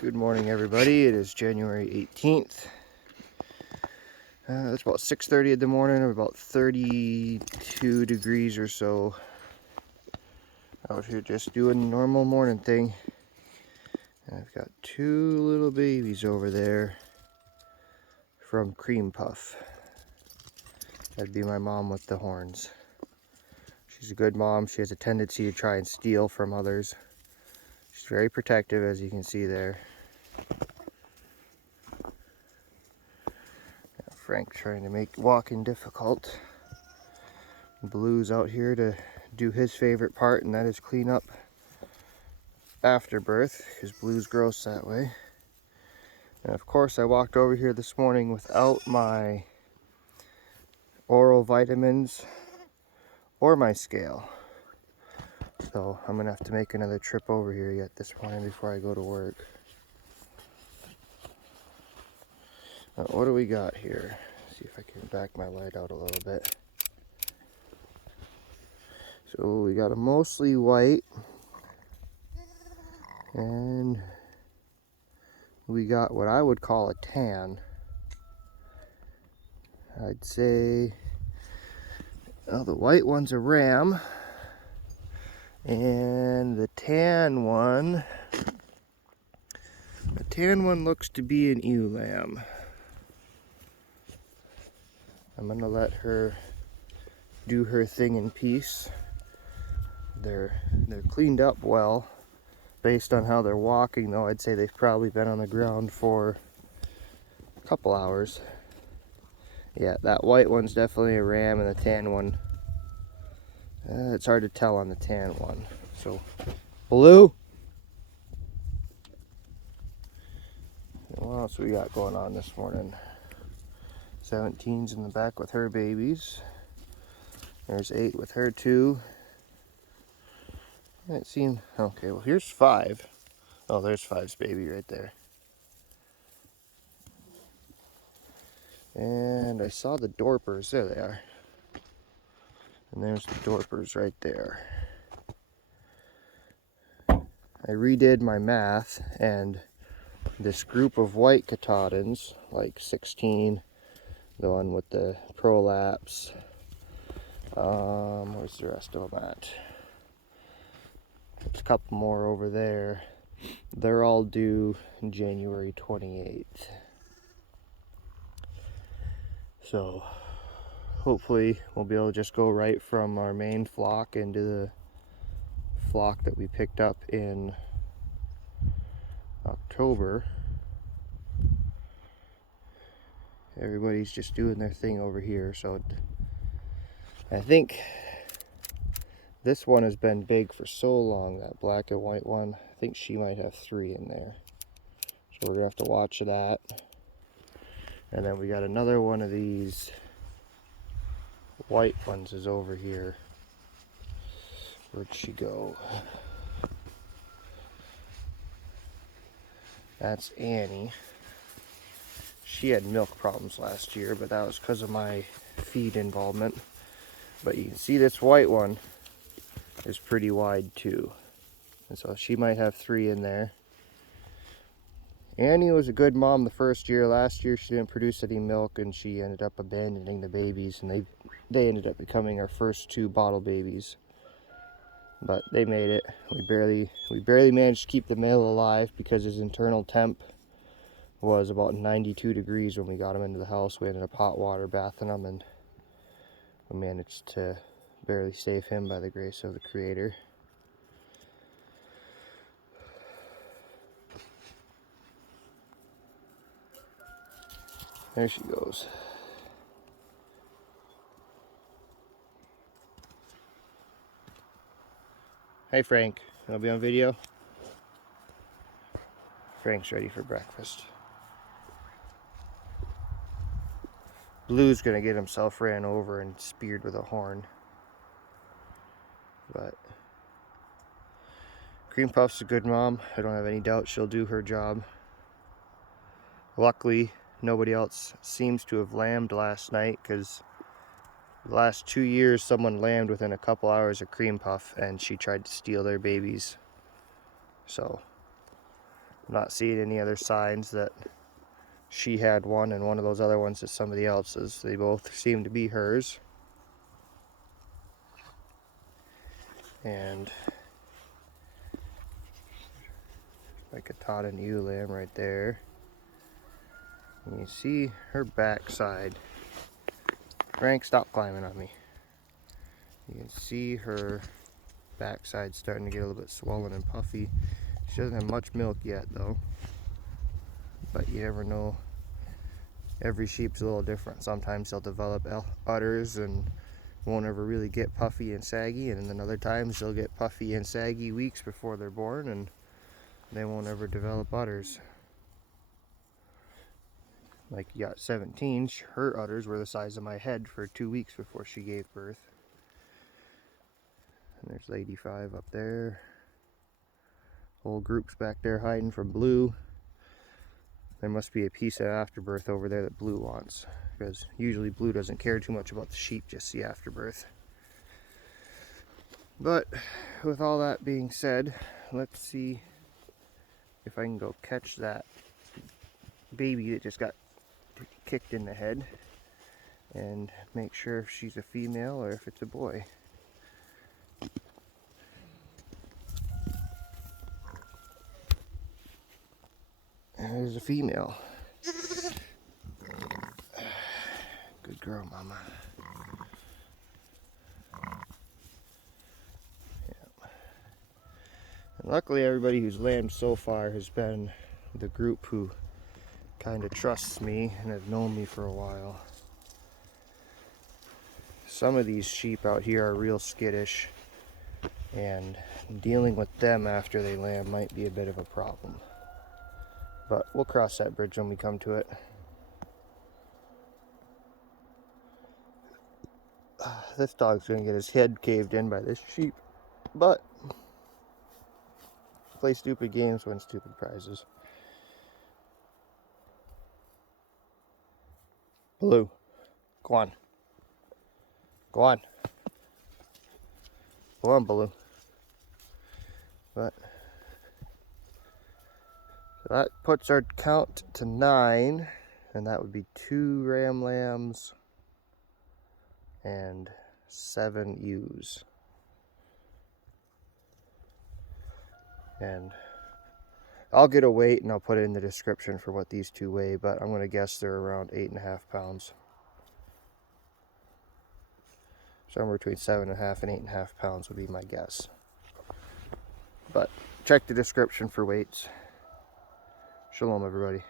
Good morning, everybody. It is January 18th. It's about 6:30 in the morning, about 32 degrees or so. Out here just doing the normal morning thing. And I've got two little babies over there from Cream Puff. That'd be my mom with the horns. She's a good mom. She has a tendency to try and steal from others. She's very protective, as you can see there. Frank trying to make walking difficult. Blue's out here to do his favorite part, and that is clean up after birth, because Blue's gross that way. And of course I walked over here this morning without my oral vitamins or my scale. So I'm gonna have to make another trip over here yet this morning before I go to work. What do we got here? See if I can back my light out a little bit. So we got a mostly white, and we got what I would call a tan. I'd say, well, the white one's a ram, and the tan one looks to be an ewe lamb. I'm gonna let her do her thing in peace. They're cleaned up well. Based on how they're walking, though, I'd say they've probably been on the ground for a couple hours. Yeah, that white one's definitely a ram, and the tan one, it's hard to tell on the tan one. So, Blue, what else we got going on this morning? 17's in the back with her babies. There's 8 with her too. It seemed okay. Well, here's 5. Oh, there's 5's baby right there. And I saw the Dorpers. There they are. And there's the Dorpers right there. I redid my math, and this group of white Katahdins, like 16, the one with the prolapse, where's the rest of them at? There's a couple more over there. They're all due January 28th. So hopefully we'll be able to just go right from our main flock into the flock that we picked up in October. Everybody's just doing their thing over here, so I think this one has been big for so long, that black and white one. I think she might have 3 in there, so we're gonna have to watch that. And then we got another one of these white ones is over here. Where'd she go? That's Annie. She had milk problems last year, but that was because of my feed involvement. But you can see this white one is pretty wide too. And so she might have 3 in there. Annie was a good mom the first year. Last year she didn't produce any milk, and she ended up abandoning the babies, and they ended up becoming our first 2 bottle babies. But they made it. We barely managed to keep the male alive because his internal temp was about 92 degrees when we got him into the house. We ended up hot water bathing him, and we managed to barely save him by the grace of the Creator. There she goes. Hey Frank, you wanna be on video? Frank's ready for breakfast. Blue's gonna get himself ran over and speared with a horn. But Cream Puff's a good mom. I don't have any doubt she'll do her job. Luckily, nobody else seems to have lambed last night, because the last 2 years someone lambed within a couple hours of Cream Puff, and she tried to steal their babies. So I'm not seeing any other signs that she had one and one of those other ones is somebody else's. They both seem to be hers. And like a Todd and ewe lamb right there. And you see her backside. Frank, stop climbing on me. You can see her backside starting to get a little bit swollen and puffy. She doesn't have much milk yet though, but you never know. Every sheep's a little different. Sometimes they'll develop udders and won't ever really get puffy and saggy, and then other times they'll get puffy and saggy weeks before they're born and they won't ever develop udders. Like you got 17, her udders were the size of my head for 2 weeks before she gave birth. And there's Lady 5 up there. Whole group's back there hiding from Blue. There must be a piece of afterbirth over there that Blue wants, because usually Blue doesn't care too much about the sheep, just the afterbirth. But with all that being said, let's see if I can go catch that baby that just got kicked in the head and make sure if she's a female or if it's a boy. There's a female. Good girl, mama. Yeah. And luckily everybody who's lambed so far has been the group who kind of trusts me and have known me for a while. Some of these sheep out here are real skittish, and dealing with them after they lamb might be a bit of a problem. But we'll cross that bridge when we come to it. This dog's gonna get his head caved in by this sheep, but play stupid games, win stupid prizes. Blue, go on. Go on. Go on, Blue. But so that puts our count to 9, and that would be 2 ram lambs and 7 ewes. And I'll get a weight and I'll put it in the description for what these two weigh, but I'm going to guess they're around 8.5 pounds. Somewhere between 7.5 and 8.5 pounds would be my guess. But check the description for weights. Shalom, everybody.